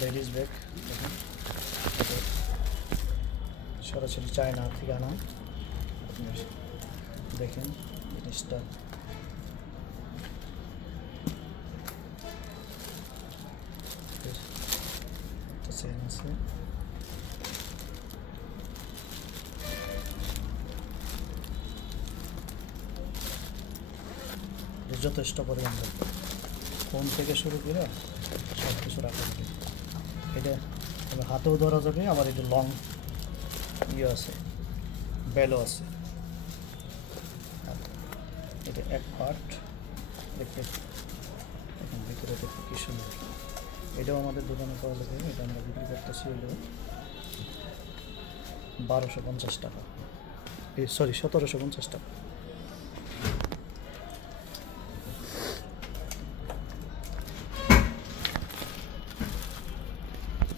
Ladies bag দেখুন, এটা সরাসরি চায়না থেকে আনা। আপনি দেখেন জিনিসটা একটা চেন আছে, যথেষ্ট পরিমাণ ফোন থেকে শুরু করে সব কিছু রাখা যাবে। এটা তবে হাতেও ধরা যাবে, আবার এটা লং ইয়ে আছে, বেলও আছে। এটা এক পার্ট দেখতে, এখন ভিতরে দেখতে কি সুন্দর। এটাও আমাদের দোকানে পাওয়া যাবে, এটা আমরা বিক্রি করতেছি হলো 1250 টাকা, সরি 1750 টাকা।